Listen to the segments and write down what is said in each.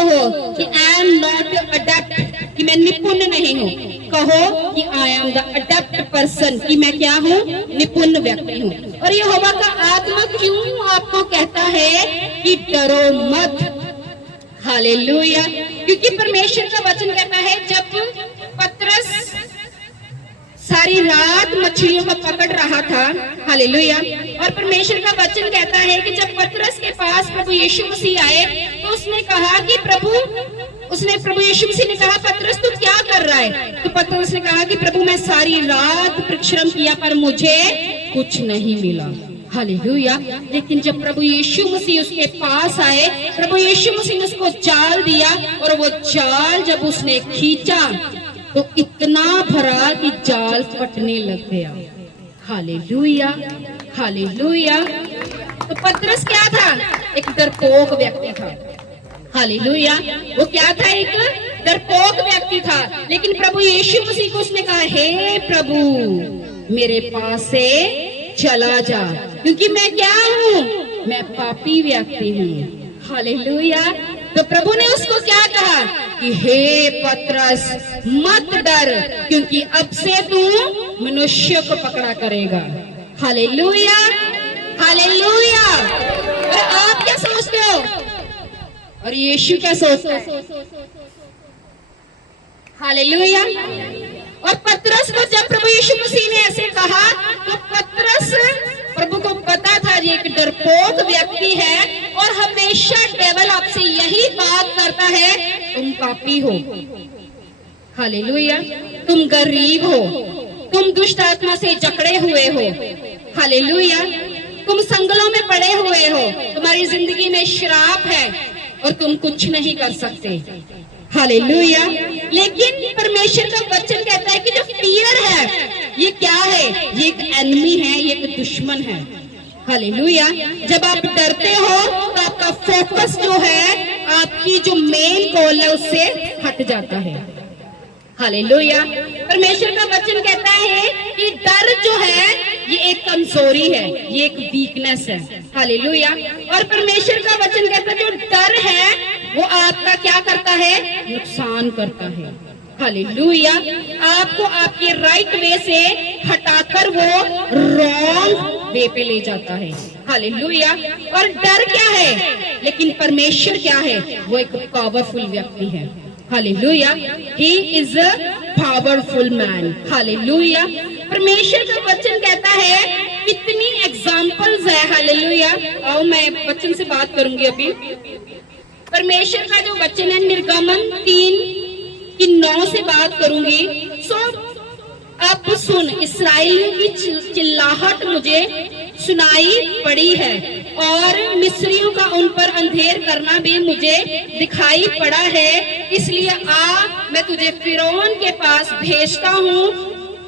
कहो कि I am not adapt, कि मैं निपुण नहीं हूँ। कहो कि I am the adapt person, कि मैं क्या हूँ, निपुण व्यक्ति हूँ। और यहोवा का आत्मा क्यों आपको कहता है कि डरो मत। हालेलुया। क्योंकि परमेश्वर का वचन कहता है जब पतरस सारी रात मछलियों को पकड़ रहा था, हालेलुया, और परमेश्वर का वचन कहता है कि जब पतरस के पास प्रभु यीशु मसीह आए तो उसने कहा कि प्रभु यीशु मसीह ने कहा, पतरस तू क्या कर रहा है? तो पतरस ने कहा कि प्रभु मैं सारी रात परिश्रम किया पर मुझे कुछ नहीं मिला। हालेलुया। लेकिन जब प्रभु यीशु मसीह उसके पास आए, प्रभु यीशु मसीह ने उसको जाल दिया और वो जाल जब उसने खींचा तो इतना भरा कि जाल फटने लग गया। Hallelujah, hallelujah. तो पतरस क्या था? एक डरपोक व्यक्ति था। हालेलुया। वो क्या था? एक डरपोक व्यक्ति था। लेकिन प्रभु यीशु मसीह को उसने कहा, हे प्रभु मेरे पास से चला जा, क्योंकि मैं क्या हूँ? मैं पापी व्यक्ति हूँ। हालेलुया। तो प्रभु ने उसको क्या कहा कि हे पतरस मत डर, क्योंकि अब से तू मनुष्य को पकड़ा करेगा। Hallelujah, hallelujah. और आप क्या सोचते हो और यीशु क्या सोचता है? हालेलुया। और पतरस को जब प्रभु यीशु मसीह ने ऐसे कहा तो पतरस, प्रभु को पता था ये एक डरपोक व्यक्ति है और हमेशा डेविल आपसे यही बात करता है, तुम पापी हो। हालेलुया। तुम गरीब हो, तुम दुष्ट आत्मा से जकड़े हुए हो। हालेलुया। तुम संगलों में पड़े हुए हो, तुम्हारी जिंदगी में श्राप है और तुम कुछ नहीं कर सकते। हालेलुया। लेकिन परमेश्वर का वचन कहता है कि जो फियर है ये क्या है? ये एक एनिमी है, ये एक दुश्मन है। हालेलुया। जब आप डरते हो तो आपका फोकस जो है, आपकी जो मेन गोल है उससे हट जाता है। हालेलुया। परमेश्वर का वचन कहता है कि डर जो है ये एक कमजोरी है, ये एक वीकनेस है। हालेलुया। और परमेश्वर का वचन कहता है जो डर है वो आपका क्या करता है? नुकसान करता है। हालेलुया। आपको आपके राइट वे से हटाकर वो रॉन्ग वे पे ले जाता है। हालेलुया। और डर क्या है? लेकिन परमेश्वर क्या है? वो एक पावरफुल व्यक्ति है। Hallelujah. He is a powerful man. Hallelujah. परमेश्वर का वचन कहता है, कितनी एग्जाम्पल्स है। हालेलुया। आओ मैं वचन से बात करूंगी अभी। परमेश्वर का जो वचन है निर्गमन 3:9 से बात करूंगी। अब सुन, इस्राएलियों की चिल्लाहट मुझे सुनाई पड़ी है और मिस्रियों का उन पर अंधेर करना भी मुझे दिखाई पड़ा है। इसलिए आ, मैं तुझे फिरौन के पास भेजता हूँ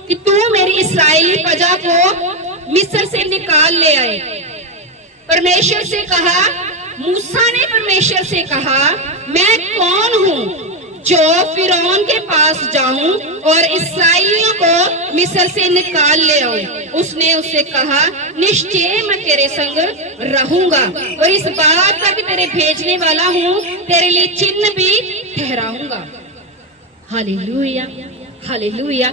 कि तू मेरी इस्राएली प्रजा को मिस्र से निकाल ले आए। परमेश्वर से कहा, मूसा ने परमेश्वर से कहा, मैं कौन हूँ जो फिरौन के पास जाऊं और इस्राएलियों को मिस्र से निकाल ले आऊं? उसने उससे कहा, निश्चय मैं तेरे संग रहूंगा और इस बात का कि तेरे भेजने वाला हूँ तेरे लिए चिन्ह भी ठहराऊंगा। Hallelujah, hallelujah.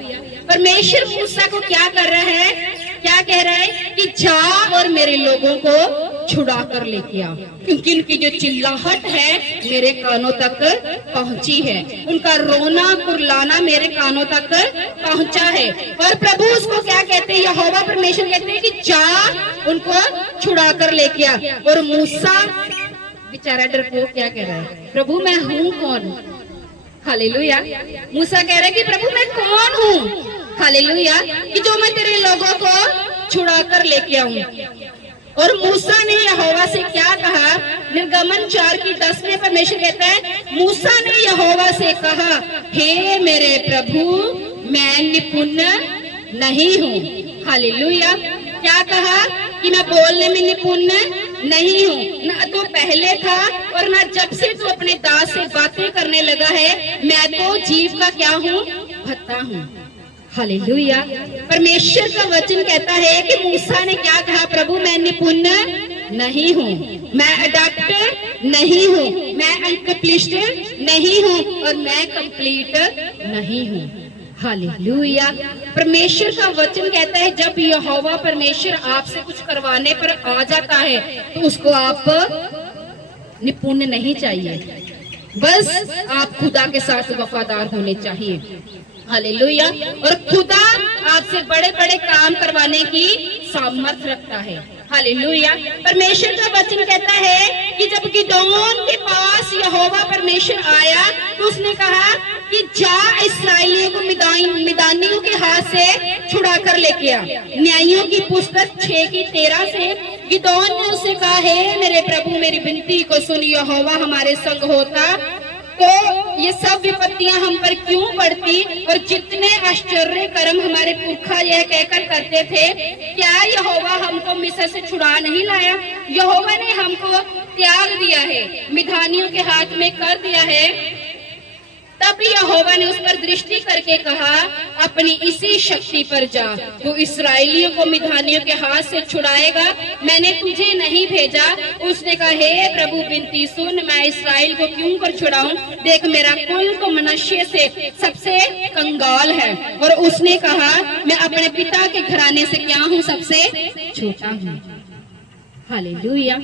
परमेश्वर मूसा को क्या कर रहा है? क्या कह रहा है कि जा और मेरे लोगों को छुड़ा कर लेके आ, क्योंकि उनकी जो चिल्लाहट है मेरे कानों तक पहुंची है, उनका रोना कुरलाना मेरे कानों तक पहुंचा है। और प्रभु उसको क्या कहते हैं? यहोवा परमेश्वर कहते हैं कि जा उनको छुड़ा कर लेके आ। और मूसा बेचारा डरपोक क्या कह रहा है? प्रभु मैं हूँ कौन? हालेलुया। मूसा कह रहा है कि प्रभु मैं कौन हूँ? हालेलुया। कि जो मैं तेरे लोगों को छुड़ा कर लेके आऊं। और मूसा ने यहोवा से क्या कहा? निर्गमन 4:10 में परमेश्वर कहता है, मूसा ने यहोवा से कहा, हे मेरे प्रभु मैं निपुण नहीं हूँ। हालेलुया। क्या कहा? कि मैं बोलने में निपुण नहीं हूँ, ना तो पहले था और ना जब से तू अपने दास से बातें करने लगा है। मैं तो जीव का क्या हूँ? भत्ता हूँ। हालेलुया। परमेश्वर का वचन कहता है कि मूसा ने क्या कहा? प्रभु मैं निपुण नहीं हूँ, मैं अडॉप्ट नहीं हूँ, मैं कंप्लीट नहीं हूँ और मैं कंप्लीट नहीं हूँ। हालेलुया। परमेश्वर का वचन कहता है जब यहोवा परमेश्वर आपसे कुछ करवाने पर आ जाता है तो उसको आप निपुण नहीं चाहिए, बस आप खुदा के साथ वफादार होने चाहिए। हालेलुया। और खुदा आपसे बड़े बड़े काम करवाने की सामर्थ्य रखता है। हालेलुया। परमेश्वर का वचन कहता है कि जब गिदोन के पास यहोवा परमेश्वर आया तो उसने कहा कि जा इस्राएलियों को मिदानियों के हाथ से छुड़ा कर लेके आ। न्यायियों की पुस्तक 6:13 से गिदोन ने उसे कहा, हे मेरे प्रभु मेरी विनती को सुन, यहोवा हमारे संग होता तो ये सब विपत्तियां हम पर क्यों पड़ती और जितने आश्चर्य कर्म हमारे पुरखा यह कहकर करते थे, क्या यहोवा हमको मिस्र से छुड़ा नहीं लाया? यहोवा ने हमको त्याग दिया है, मिधानियों के हाथ में कर दिया है। तब यहोवा ने उस पर दृष्टि करके कहा, अपनी इसी शक्ति पर जा, तू इस्राएलियों को मिधानियों के हाथ से छुड़ाएगा, मैंने तुझे नहीं भेजा। उसने कहा, हे प्रभु विनती सुन, मैं इस्राएल को क्यों कर छुड़ाऊं? देख मेरा कुल तो मनुष्य से सबसे कंगाल है। और उसने कहा, मैं अपने पिता के घराने से क्या हूँ? सबसे छोटा हूँ। Hallelujah,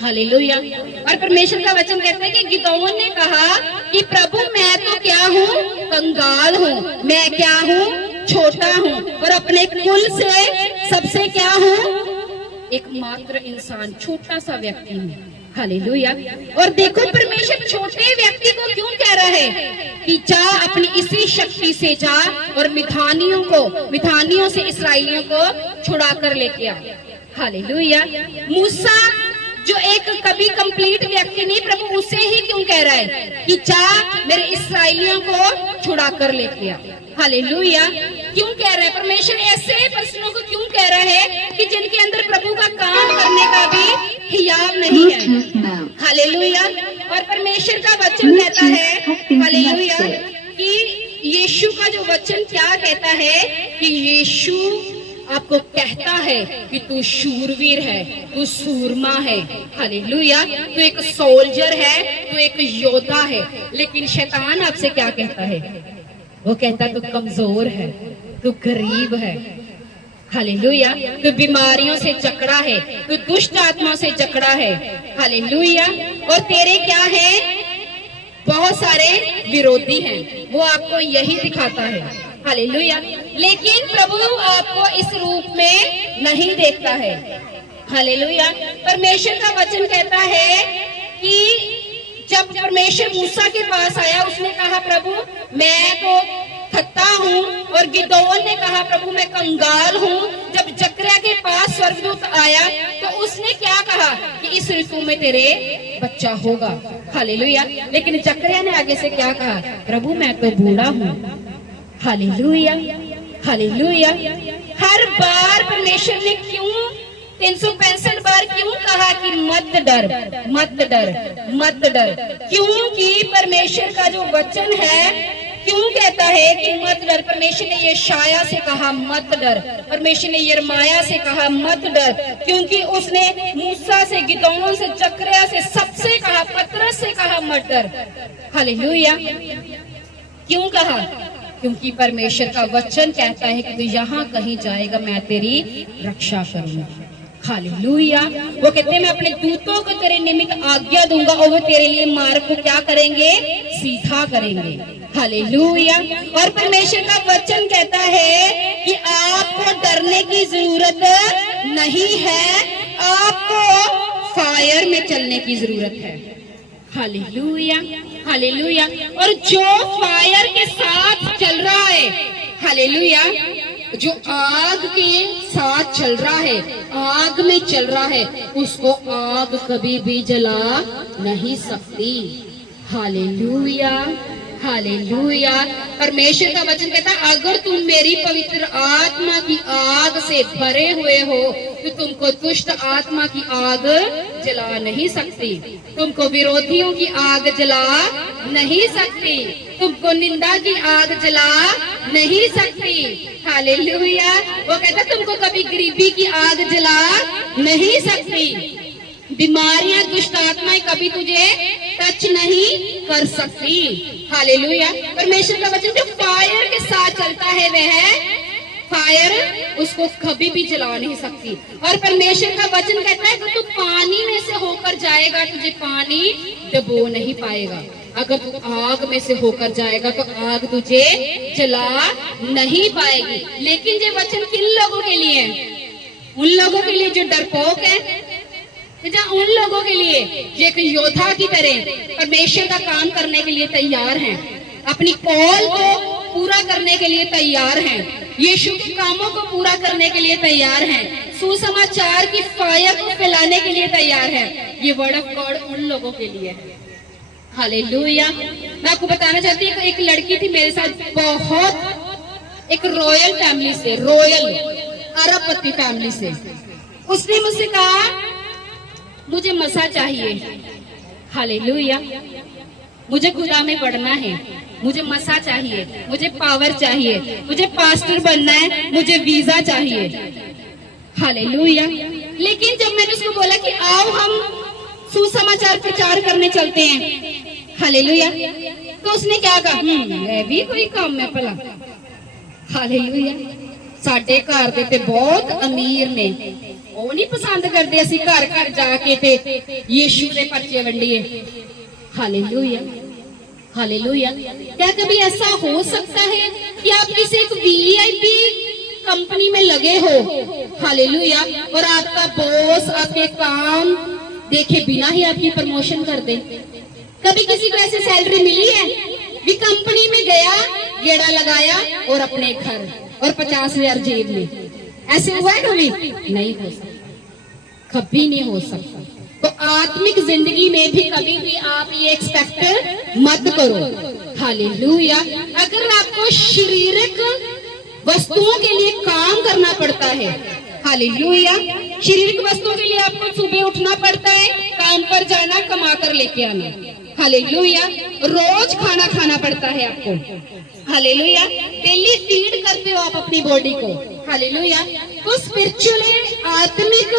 hallelujah. और परमेश्वर का वचन कहता है कि गिदोन ने कहा कि प्रभु मैं तो क्या हूँ? कंगाल हूँ, मैं क्या हूँ? छोटा हूँ, और अपने कुल से सबसे क्या हूँ? एकमात्र इंसान, छोटा सा व्यक्ति हूँ। हालेलुया। और देखो परमेश्वर छोटे व्यक्ति को क्यों कह रहा है कि जा अपनी इसी शक्ति से जा और मिधानियों से इस्राएलियों को छुड़ा कर लेके आ। हालेलुया। मूसा जो एक कभी कंप्लीट व्यक्ति नहीं, प्रभु उसे ही क्यों कह रहा है कि जा मेरे इस्राएलियों को छुड़ा कर लेके आ। हालेलुया। क्यों कह रहा है? परमेश्वर ऐसे पर्सनों को क्यों कह रहा है कि जिनके अंदर प्रभु का काम करने का भी हियाव नहीं है। हालेलुया। और परमेश्वर का वचन कहता है, हालेलुया, कि यीशु का जो वचन क्या कहता है कि यीशु आपको कहता है कि तू शूरवीर है, तू सूरमा है। हालेलुया। तू एक सोल्जर है, तू एक योद्धा है। लेकिन शैतान आपसे क्या कहता है? वो कहता तू कमजोर है, तू गरीब है। हालेलुया। तू बीमारियों से जकड़ा है, तू दुष्ट आत्माओं से जकड़ा है। हालेलुया। और तेरे क्या है? बहुत सारे विरोधी हैं। वो आपको यही दिखाता है। हालेलुया। लेकिन प्रभु आपको इस रूप में नहीं देखता है। हालेलुया। परमेश्वर का वचन कहता है कि जब परमेश्वर मूसा के पास आया, उसने कहा प्रभु मैं तो थकता हूँ, और गिदोन ने कहा प्रभु मैं कंगाल हूँ। जब जकरिया के पास स्वर्गदूत आया तो उसने क्या कहा कि इस ऋतु में तेरे बच्चा होगा। हालेलुया। लेकिन जकरिया ने आगे से क्या कहा? प्रभु मैं तो बूढ़ा हूँ। Hallelujah, hallelujah. हर बार परमेश्वर ने क्यों 365 बार क्यों कहा कि मत डर, मत डर, मत डर? क्योंकि परमेश्वर का जो वचन है क्यों कहता है कि मत डर? परमेश्वर ने यशाया से कहा मत डर, परमेश्वर ने यिर्मयाह से कहा मत डर, क्योंकि उसने मूसा से, गिदोन से, जकरिया से, सबसे कहा, पतरस से कहा मत डर। हालेलुया। क्यों कहा? क्योंकि परमेश्वर का वचन कहता है कि तू यहाँ कहीं जाएगा मैं तेरी रक्षा करूंगा। हालेलुया। वो कहते हैं मैं अपने दूतों को तेरे निमित्त आज्ञा दूंगा और वो तेरे लिए मार्ग को क्या करेंगे? सीधा करेंगे। हालेलुया। और परमेश्वर का वचन कहता है कि आपको डरने की जरूरत नहीं है, आपको फायर में चलने की जरूरत है। Hallelujah, hallelujah. और जो फायर के साथ चल रहा है, हालेलुया, जो आग के साथ चल रहा है, आग में चल रहा है, उसको आग कभी भी जला नहीं सकती। Hallelujah, hallelujah. परमेश्वर का वचन कहता है अगर तुम मेरी पवित्र आत्मा की आग से भरे हुए हो तो तुमको दुष्ट आत्मा की आग जला नहीं सकती, तुमको विरोधियों की आग जला नहीं सकती, तुमको निंदा की आग जला नहीं सकती। हालेलुया। वो कहता तुमको कभी गरीबी की आग जला नहीं सकती, बीमारियां, दुष्ट आत्माएं कभी तुझे टच नहीं कर सकती। हालेलुया। परमेश्वर का वचन जो फायर के साथ चलता है वह फायर उसको कभी भी जला नहीं सकती। और परमेश्वर का वचन कहता है कि तू पानी में से होकर जाएगा तुझे पानी डुबो नहीं पाएगा। अगर तू आग में से होकर जाएगा तो आग तुझे जला नहीं पाएगी। लेकिन ये वचन किन लोगों के लिए है? उन लोगों के लिए जो डरपोक है, उन लोगों के लिए जो एक योद्धा की तरह परमेश्वर का काम करने के लिए तैयार हैं, अपनी कॉल को पूरा करने के लिए तैयार हैं, यीशु के कामों को पूरा करने के लिए तैयार हैं, सुसमाचार की फायर को फैलाने के लिए तैयार हैं। ये वर्ड ऑफ गॉड उन लोगों के लिए है। हालेलुया। मैं आपको बताना चाहती हूँ, एक लड़की थी मेरे साथ, बहुत एक रॉयल फैमिली से, रॉयल अरबपति फैमिली से। उसने मुझसे कहा मुझे मसा चाहिए। हालेलुया। मुझे खुदा में बढ़ना है, मुझे मसा चाहिए, मुझे पावर चाहिए, मुझे पास्टर बनना है, मुझे वीजा चाहिए। हालेलुया। लेकिन जब मैंने उसको बोला कि आओ हम सुसमाचार प्रचार करने चलते हैं, हालेलुया, तो उसने क्या कहा, मैं भी कोई काम में भला। हालेलुया। साडे घर दे ते बहुत अमीर ने, वो नहीं पसंद करते असी घर घर जाके ते यीशु दे पर्चे वंडिए। हालेलुया। हालेलुया। क्या कभी ऐसा हो सकता है कि आप किसी एक वीआईपी कंपनी में लगे हो, हालेलुया, और आपका बॉस आपके काम देखे बिना ही आपकी प्रमोशन कर दे? कभी किसी को ऐसे सैलरी मिली है भी कंपनी में गया, गेड़ा लगाया और अपने घर और 50,000 जेब में? ऐसे हुआ है कभी? नहीं हो सकता, कभी नहीं हो सकता। तो आत्मिक जिंदगी में भी कभी भी आप ये एक्सपेक्ट मत करो। हालेलुया। अगर आपको शारीरिक वस्तुओं के लिए काम करना पड़ता है, हालेलुया, शारीरिक वस्तुओं के लिए आपको सुबह उठना पड़ता है, काम पर जाना, कमा कर लेके आना, हालेलुया, रोज खाना खाना पड़ता है आपको, हालेलुया, डेली फीड करते हो आप अपनी बॉडी को, हालेलुया। तो स्पिरिचुअली आत्मिक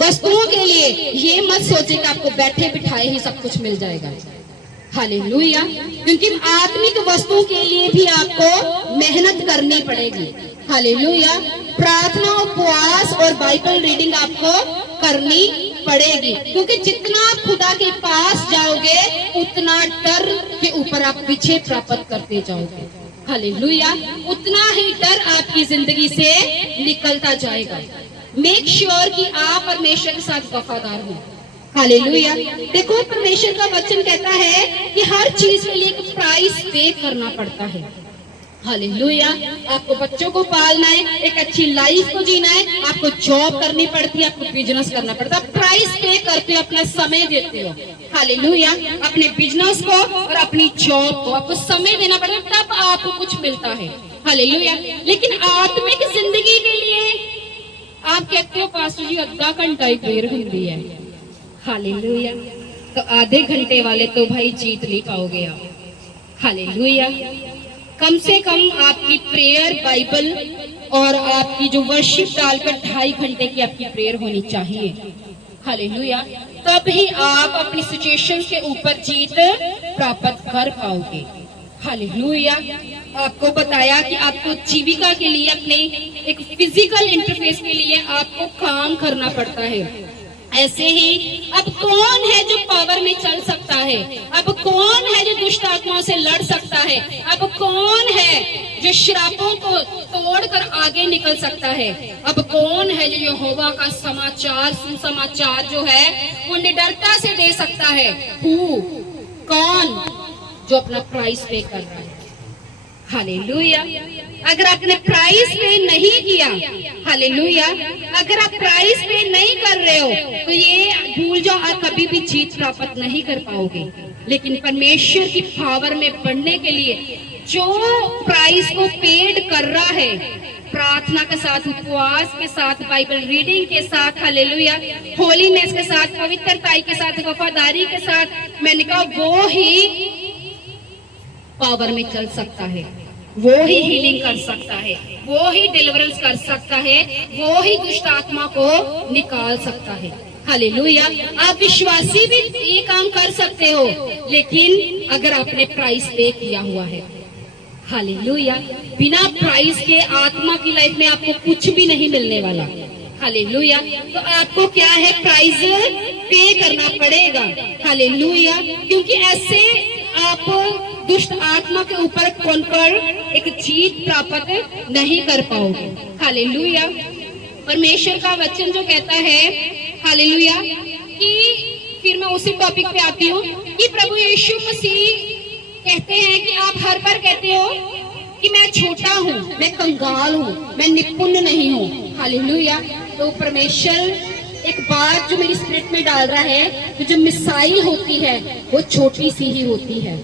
वस्तुओं के लिए ये मत सोचे कि आपको बैठे बिठाए ही सब कुछ मिल जाएगा, हालेलुया, क्योंकि आत्मिक वस्तुओं के लिए भी आपको मेहनत करनी पड़ेगी, हालेलुया। प्रार्थना, उपवास और बाइबल रीडिंग आपको करनी पड़ेगी, क्योंकि जितना आप खुदा के पास जाओगे उतना डर के ऊपर आप विजय प्राप्त करते जाओगे, हालेलुया, उतना ही डर आपकी जिंदगी से निकलता जाएगा। मेक श्योर कि आप परमेश्वर के साथ वफादार हो, हालेलुया। देखो परमेश्वर का वचन कहता है कि हर चीज के लिए एक प्राइस पे करना पड़ता है, हालेलुया। आपको बच्चों को पालना है, एक अच्छी लाइफ को जीना है, आपको जॉब करनी पड़ती है, आपको बिजनेस करना पड़ता है, प्राइस पे करते हो, अपना समय देते हो, हालेलुया, अपने बिजनेस को और अपनी जॉब को आपको समय देना पड़ता है, तब आपको कुछ मिलता है, हालेलुया। लेकिन आत्मिक जिंदगी के लिए आप कहते हो पास्टर जी आधा घंटा ही प्रेयर होती है, हालेलुया, तो आधे घंटे वाले तो भाई जीत नहीं पाओगे आप, हालेलुया। कम से कम आपकी प्रेयर बाइबल और आपकी जो वर्शिप डालकर 2.5 घंटे की आपकी प्रेयर होनी चाहिए, हालेलुया, तब ही आप अपनी सिचुएशन के ऊपर जीत प्राप्त कर पाओगे, हालेलुया। आपको बताया कि आपको जीविका के लिए, अपने एक फिजिकल इंटरफेस के लिए आपको काम करना पड़ता है। ऐसे ही अब कौन है जो पावर में चल सकता है? अब कौन है जो दुष्ट आत्माओं से लड़ सकता है? अब कौन है जो श्रापों को तोड़कर आगे निकल सकता है? अब कौन है जो यहोवा का समाचार, सुसमाचार जो है वो निडरता से दे सकता है? कौन? जो अपना प्राइस पे कर रहा है, हालेलुया। अगर आपने प्राइस पे नहीं किया, हालेलुया, अगर आप प्राइस पे नहीं कर रहे हो तो ये भूल जाओ, आप कभी भी जीत प्राप्त नहीं कर पाओगे। लेकिन परमेश्वर की पावर में बढ़ने के लिए जो प्राइस को पेड कर रहा है, प्रार्थना के साथ, उपवास के साथ, बाइबल रीडिंग के साथ, हालेलुया, होलीनेस के साथ, पवित्रताई के साथ, वफादारी के साथ, मैंने कहा वो ही पावर में चल सकता है, वो ही हीलिंग कर सकता है, वो ही डिलीवरेंस कर सकता है, वो ही दुष्ट आत्मा को निकाल सकता है, हालेलुया। आप विश्वासी भी ये काम कर सकते हो, लेकिन अगर आपने प्राइस पे किया हुआ है। हालेलुया। बिना प्राइस के आत्मा की लाइफ में आपको कुछ भी नहीं मिलने वाला। हालेलुया। तो आपको क्या है, प्राइस पे करना पड़ेगा। हालेलुया। क्योंकि ऐसे आप दुष्ट आत्मा के ऊपर कॉन्कर एक जीत प्राप्त नहीं कर पाओगे। हालेलुया। परमेश्वर का वचन जो कहता है, हालेलुया, कि फिर मैं उसी टॉपिक पे आती हूँ कि प्रभु यीशु मसीह कहते हैं कि आप हर बार कहते हो कि मैं छोटा हूँ, मैं कंगाल हूँ, मैं निपुण नहीं हूँ। हालेलुया। तो परमेश्वर एक बात जो मेरी स्पिरिट में डाल रहा है, तो जो मिसाइल होती है वो छोटी सी ही होती है।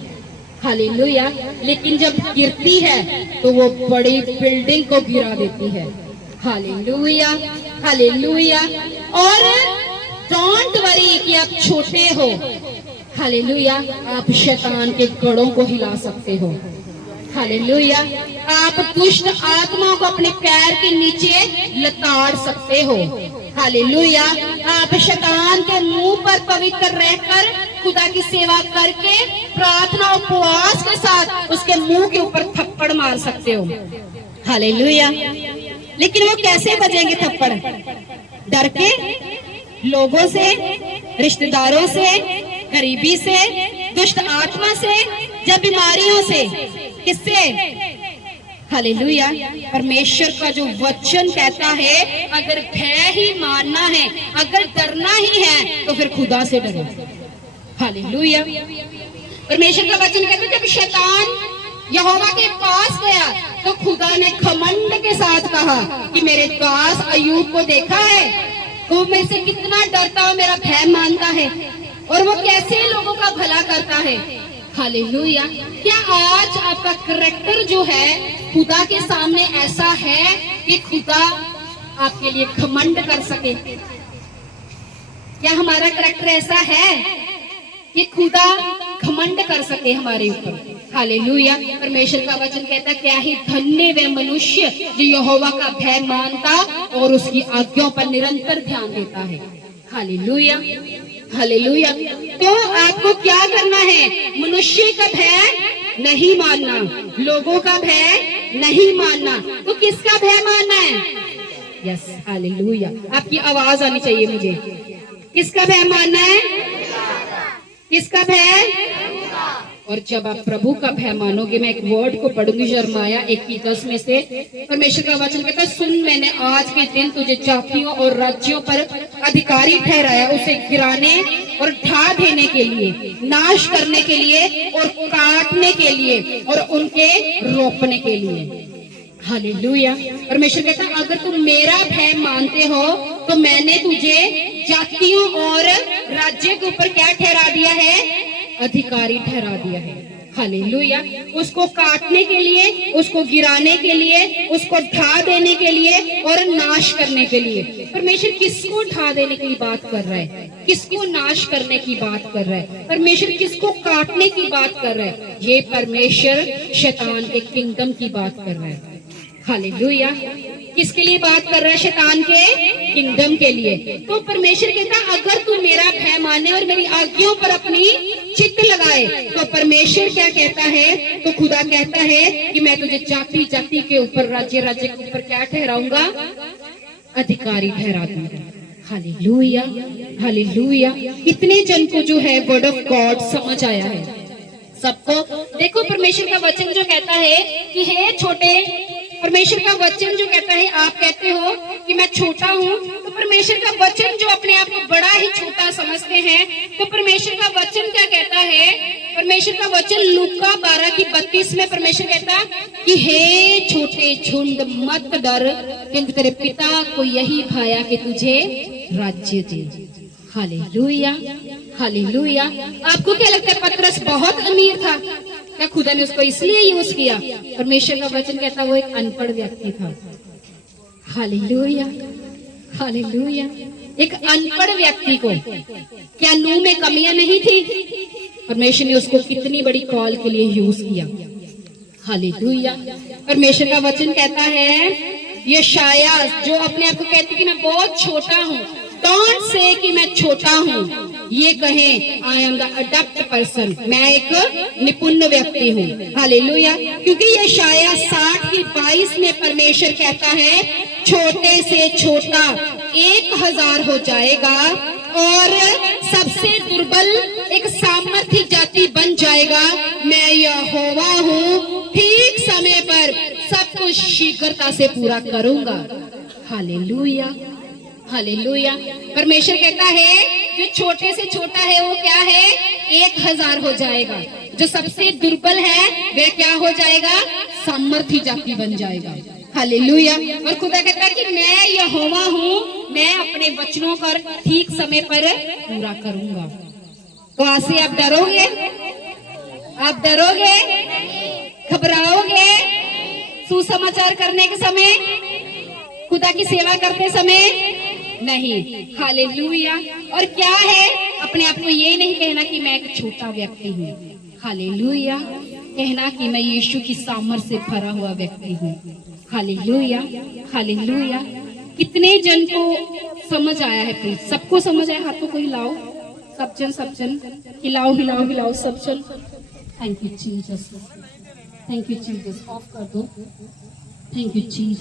हालेलुया। लेकिन जब गिरती है तो वो बड़ी बिल्डिंग को गिरा देती है। हालेलुया। हालेलुया। और डोंट वरी कि आप छोटे हो। हालेलुया। आप शैतान के गढ़ों को हिला सकते हो। हालेलुया। आप दुष्ट आत्माओं को अपने पैर के नीचे लताड़ सकते हो। हालेलुया। आप शैतान के मुंह पर पवित्र रहकर खुदा की सेवा करके प्रार्थना उपवास के साथ उसके मुंह के ऊपर थप्पड़ मार सकते हो। हालेलुया। लेकिन वो कैसे बजेंगे थप्पड़? डर के, लोगों से, रिश्तेदारों से, गरीबी से, दुष्ट आत्मा से, या बीमारियों से। किससे? हालेलुया। परमेश्वर का जो वचन कहता है, अगर भय ही मानना है, अगर डरना ही है, तो फिर खुदा से डरो। हालेलुया। परमेश्वर का वचन कहता है, जब शैतान यहोवा के पास गया तो खुदा ने घमंड के साथ कहा कि मेरे दास अय्यूब को देखा है, वो मेरे से कितना डरता है, मेरा भय मानता है, और वो कैसे लोगों का भला करता है। हालेलुया। क्या आज आपका करैक्टर जो है खुदा के सामने ऐसा है कि खुदा आपके लिए घमंड कर सके? क्या हमारा करैक्टर ऐसा है कि खुदा घमंड कर सके हमारे ऊपर? हालेलुया। परमेश्वर का वचन कहता, क्या ही धन्य वे मनुष्य जो यहोवा का भय मानता और उसकी आज्ञाओं पर निरंतर ध्यान देता है। हालेलुया। हालेलुया। तो आपको क्या करना है? मनुष्य का भय नहीं मानना, लोगों का भय नहीं मानना। तो किसका भय मानना है? Yes, hallelujah. आपकी आवाज आनी चाहिए मुझे। किसका भय मानना है? किसका भय? और जब आप प्रभु का भय मानोगे, मैं एक वर्ड को पढ़ूंगी, यिर्मयाह 1:10 में से। परमेश्वर का वचन कहता है, सुन, मैंने आज के दिन तुझे जातियों और राज्यों पर अधिकारी ठहराया, उसे गिराने और ढा देने के लिए, नाश करने के लिए और काटने के लिए और उनके रोपने के लिए। हालेलुया। परमेश्वर कहता है, अगर तुम मेरा भय मानते हो तो मैंने तुझे जातियों और राज्य के ऊपर क्या ठहरा दिया है? अधिकारी ठहरा दिया है। हालेलुया। उसको काटने के लिए, उसको गिराने के लिए, उसको ढा देने के लिए और नाश करने के लिए। परमेश्वर किसको ढा देने की बात कर रहा है? किसको नाश करने की बात कर रहा है? परमेश्वर किसको काटने की बात कर रहा है? ये परमेश्वर शैतान के किंगडम की बात कर रहा है। हालेलुया। किसके लिए बात कर रहा है? शैतान के किंगडम के लिए। तो परमेश्वर कहता है, अगर तू मेरा भय माने और मेरी आज्ञाओं पर अपनी चित्त लगाए, तो परमेश्वर क्या कहता है? तो खुदा कहता है कि मैं तुझे जाति जाति के ऊपर, राज्य राज्य के ऊपर क्या ठहराऊंगा? अधिकारी ठहरा दूंगा। हालेलुया। हालेलुया। कितने जन को जो है वर्ड ऑफ गॉड समझ आया है? सबको। देखो, परमेश्वर का वचन जो कहता है कि हे छोटे, परमेश्वर का वचन जो कहता है, आप कहते हो कि मैं छोटा हूँ, तो परमेश्वर का वचन जो अपने आप को बड़ा ही छोटा समझते हैं, तो परमेश्वर का वचन क्या कहता है? परमेश्वर का वचन लूका 12:32 में परमेश्वर कहता कि हे छोटे झुंड, मत डर, क्योंकि तेरे पिता को यही भाया कि तुझे राज्य दे। हालेलुया। हालेलुया। आपको क्या लगता है पतरस बहुत अमीर था? क्या खुदा ने उसको इसलिए यूज किया? परमेश्वर का वचन कहता वो एक अनपढ़ व्यक्ति था। हालेलुया। हालेलुया। एक अनपढ़ व्यक्ति को क्या नूह में कमियां नहीं थी? परमेश्वर ने उसको कितनी बड़ी कॉल के लिए यूज किया। हालेलुया। परमेश्वर का वचन कहता है, यशायाह जो अपने आप को कहती कि मैं बहुत छोटा हूँ, डोंट से कि मैं छोटा हूँ, ये कहें I am the adopt person, मैं एक निपुण व्यक्ति हूँ। हालेलुया। क्योंकि ये शाया 60 की 22 में परमेश्वर कहता है छोटे से छोटा 1000 हो जाएगा और सबसे दुर्बल एक सामर्थ्य जाति बन जाएगा। मैं यहोवा हूँ, ठीक समय पर सब कुछ शीघ्रता से पूरा करूंगा। Hallelujah, hallelujah. परमेश्वर कहता है जो छोटे से छोटा है वो क्या है, 1000 हो जाएगा। जो सबसे दुर्बल है वह क्या हो जाएगा, सामर्थ्य जाति बन जाएगा। हालेलुया। और खुदा कहता है कि मैं यहोवा हूँ, मैं अपने वचनों पर ठीक समय पर पूरा करूंगा। तो आज से आप डरोगे, आप डरोगे, घबराओगे सुसमाचार करने के समय, खुदा की सेवा करते समय? नहीं। हालेलुया। और क्या है, अपने आप को ये नहीं कहना कि मैं एक छोटा व्यक्ति हूँ। हालेलुया। कहना कि मैं यीशु की सामर्थ से भरा हुआ व्यक्ति हूँ। Hallelujah, hallelujah. कितने जन को समझ आया है प्लीज? सबको समझ आया? हाथों को हिलाओ, सब जन हिलाओ हिलाओ हिलाओ सब जन। Thank you Jesus, thank you Jesus. Of कर दो। Thank you Jesus.